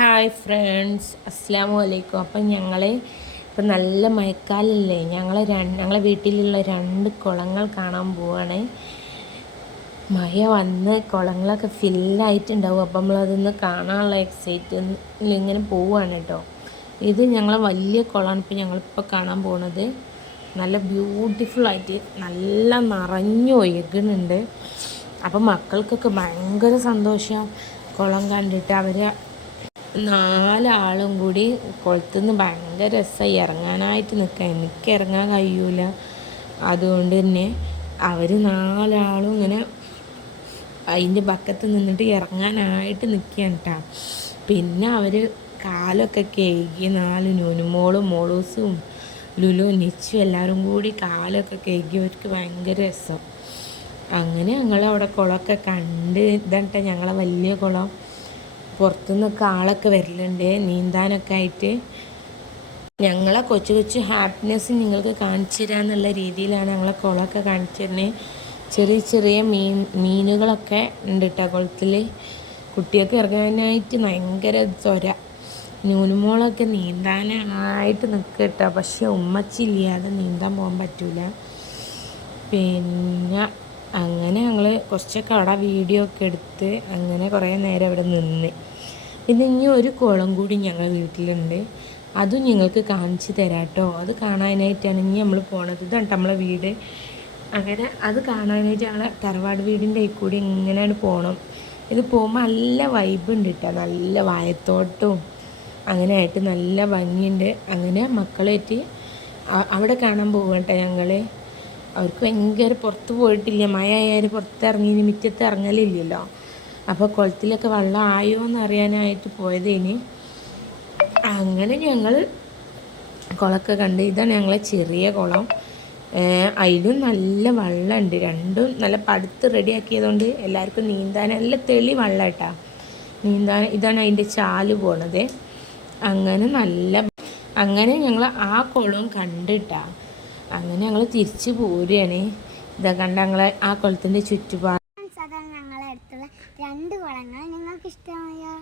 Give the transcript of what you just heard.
Hi friends, അസ്സലാമു അലൈക്കും. അപ്പം ഞങ്ങൾ ഇപ്പം നല്ല മഴക്കാലല്ലേ, ഞങ്ങളെ വീട്ടിലുള്ള 2 കുളങ്ങൾ കാണാൻ പോവാണ്. മഴ വന്ന് കുളങ്ങളൊക്കെ ഫില്ലായിട്ടുണ്ടാവും. അപ്പം നമ്മളതൊന്ന് കാണാനുള്ള എക്സൈറ്റിൽ ഇങ്ങനെ പോവുകയാണ് കേട്ടോ. ഇത് ഞങ്ങളെ വലിയ കുളമാണ് ഇപ്പം ഞങ്ങളിപ്പോൾ കാണാൻ പോകുന്നത്. നല്ല ബ്യൂട്ടിഫുള്ളായിട്ട് നല്ല നിറഞ്ഞു ഒഴുകുന്നുണ്ട്. അപ്പം മക്കൾക്കൊക്കെ ഭയങ്കര സന്തോഷം കുളം കണ്ടിട്ട്. അവർ 4 ആളും കൂടി കുളത്തുനിന്ന് ഭയങ്കര രസമായി ഇറങ്ങാനായിട്ട് നിൽക്കുക. എനിക്ക് ഇറങ്ങാൻ കഴിയൂല. അതുകൊണ്ട് തന്നെ അവർ 4 ആളും ഇങ്ങനെ അതിൻ്റെ ബക്കത്ത് നിന്നിട്ട് ഇറങ്ങാനായിട്ട് നിൽക്കുകയാണ് കേട്ടോ. പിന്നെ അവർ കാലൊക്കെ കഴുകി 4 നുനുമോളും മോളൂസും ലുലുവും നിച്ചും എല്ലാവരും കൂടി കാലൊക്കെ കഴുകി. അവർക്ക് ഭയങ്കര രസം. അങ്ങനെ ഞങ്ങളവിടെ കുളമൊക്കെ കണ്ട്. ഇതാണ് ഞങ്ങളെ വലിയ കുളം. പുറത്തുനിന്നൊക്കെ ആളൊക്കെ വരലുണ്ട് നീന്താനൊക്കെ ആയിട്ട്. ഞങ്ങളെ കൊച്ചു കൊച്ചു ഹാപ്പിനെസ് നിങ്ങൾക്ക് കാണിച്ചു തരാമെന്നുള്ള രീതിയിലാണ് ഞങ്ങളെ കുളമൊക്കെ കാണിച്ചു തരുന്നത്. ചെറിയ ചെറിയ മീനുകളൊക്കെ ഉണ്ട് കേട്ടോ കുളത്തിൽ. കുട്ടികൾക്ക് ഇറങ്ങാനായിട്ട് ഭയങ്കര ത്വര. ന്യൂനമോളൊക്കെ നീന്താനായിട്ട് നിൽക്കുക കേട്ടോ. പക്ഷെ ഉമ്മച്ചി ഇല്ലാതെ നീന്താൻ പോകാൻ പറ്റില്ല. പിന്നെ അങ്ങനെ ഞങ്ങൾ കുറച്ചൊക്കെ അവിടെ വീഡിയോ ഒക്കെ എടുത്ത് അങ്ങനെ കുറേ നേരം അവിടെ നിന്ന്. പിന്നെ ഇനി ഒരു കുളം കൂടി ഞങ്ങളുടെ വീട്ടിലുണ്ട്. അതും നിങ്ങൾക്ക് കാണിച്ചു തരാം കേട്ടോ. അത് കാണാനായിട്ടാണ് ഇനി നമ്മൾ പോണത്. ഇതാണ് നമ്മളെ വീട്. അങ്ങനെ അത് കാണാനായിട്ട് ഞങ്ങളെ തറവാട് വീടിൻ്റെ കൂടി ഇങ്ങനെയാണ് പോകണം. ഇത് പോകുമ്പോൾ നല്ല വൈബ് ഉണ്ട് കേട്ടോ. നല്ല വാഴത്തോട്ടവും അങ്ങനെ ആയിട്ട് നല്ല ഭംഗിയുണ്ട്. അങ്ങനെ മക്കളായിട്ട് അവിടെ കാണാൻ പോകും കേട്ടോ ഞങ്ങൾ. അവർക്ക് ഭയങ്കര പുറത്ത് പോയിട്ടില്ല. മഴ ആയാലും പുറത്തിറങ്ങി മുറ്റത്ത് ഇറങ്ങലില്ലല്ലോ. അപ്പോൾ കുളത്തിലൊക്കെ വെള്ളം ആയോ എന്ന് അറിയാനായിട്ട് പോയതിന്. അങ്ങനെ ഞങ്ങൾ കുളമൊക്കെ കണ്ട്. ഇതാണ് ഞങ്ങളെ ചെറിയ കുളം. അതിലും നല്ല വെള്ളമുണ്ട്. രണ്ടും നല്ല പടുത്ത് റെഡിയാക്കിയതുകൊണ്ട് എല്ലാവർക്കും നീന്താൻ നല്ല തെളി വെള്ളം കേട്ടോ. നീന്താൻ ഇതാണ് അതിൻ്റെ ചാല് പോണത്. അങ്ങനെ ഞങ്ങൾ ആ കുളവും കണ്ടിട്ടാ. അങ്ങനെ ഞങ്ങൾ തിരിച്ച് പോരുകയാണ്. ഇതാ കണ്ട ഞങ്ങളെ ആ കുളത്തിൻ്റെ ചുറ്റുപാട്. ഞങ്ങളെ അടുത്തുള്ള 2 കുളങ്ങൾ നിങ്ങൾക്ക് ഇഷ്ടമായോ?